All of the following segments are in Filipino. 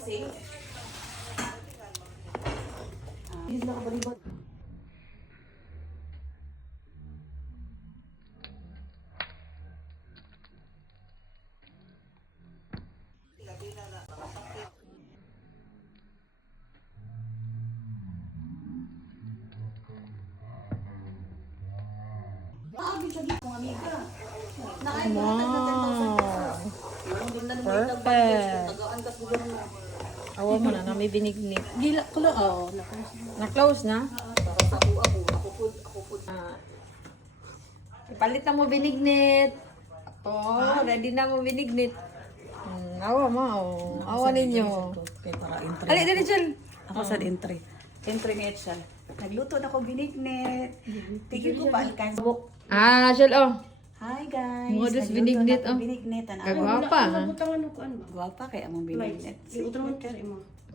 Perfect. Awa mo na, may binignit. Gila ko lang. Na-close na? Ipalit na mo binignit. Ready na mo binignit. Awa mo, awa ninyo. Ali, dali dyan. Ako sa entry. Entry ni Etchal. Nagluto na ko binignit. Tigil ko ba alkan? Shell, Hi guys. Modus binignit, Binignit. Kagwapa, ha? Gwapa kaya among binignit.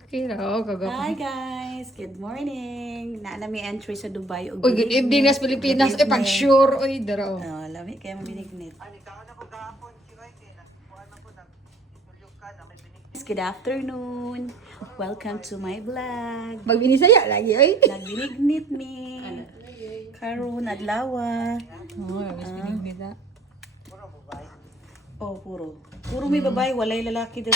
Okay na, kagwapa. Hi guys. Good morning. Naanami entry sa Dubai. Uy, good evening nas Pilipinas. Pag-sure. Uy, daraw. Lami kaya among binignit. Good afternoon. Welcome to my vlog. Magbinisaya lagi, ay. Nagbinignit mi. Karon adlawa. Mas binignit, ha? Puro. Puro may babae, walay lalaki dito.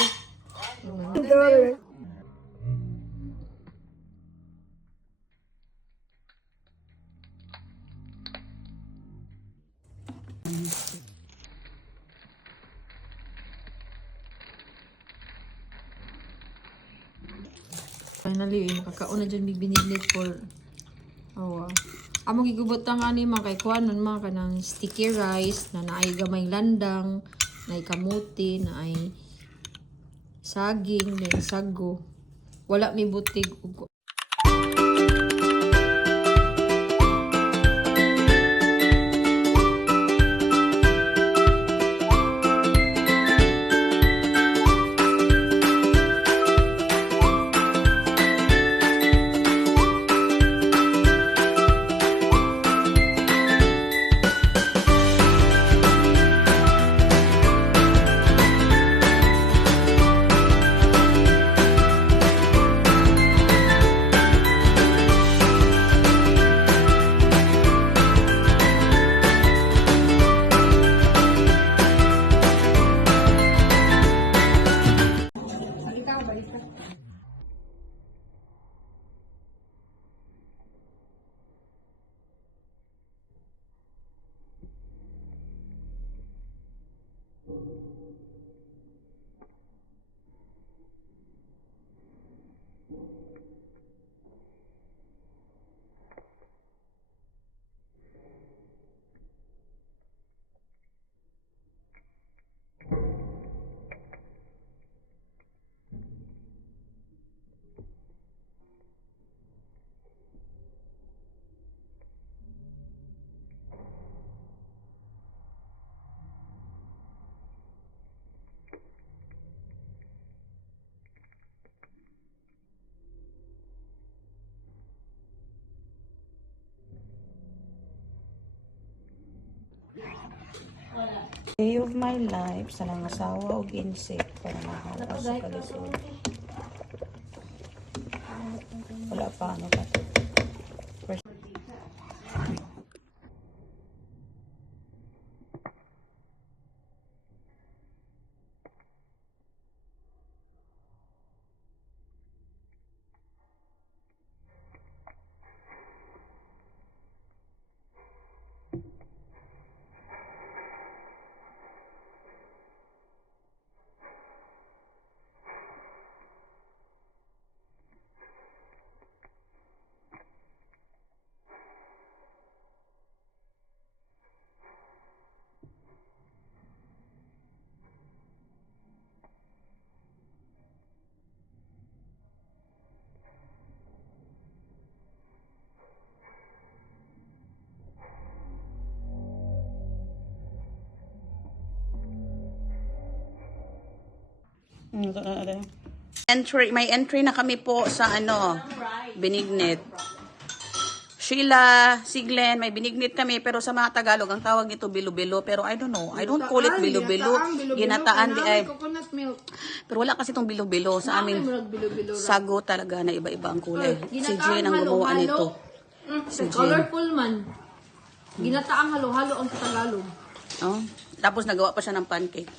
Finally, makakauna dyan binignit for among gigubot ang mga kay kuanon mga kanang sticky rice na naay gamay landang, naay kamuti, naay saging, naay sago. Wala mi butig ug Day of my life sa nangasawa og insect para mahawa sa kalisod. Wala pa ano pa. May entry na kami po sa binignit. Sheila, si Glenn, may binignit kami, pero sa mga Tagalog, ang tawag nito bilo-bilo. Pero I don't know. I don't call it bilo-bilo. Ginataan di ay. Coconut milk. Pero wala kasi itong bilo-bilo. Sa amin, Bilo-bilo. sago talaga na iba-iba ang kulay. Si Ginataang Jane ang gumawa halo-halo. nito. Si Jane. Colorful man. Ginataang halo-halo ang sa Tagalog. Oh. Tapos nagawa pa siya ng pancake.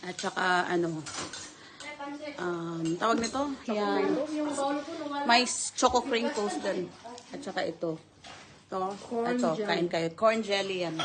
At saka ano, tawag nito? Yan. May choco crinkles din. At saka ito. Ito, kain kayo. Corn jelly yan.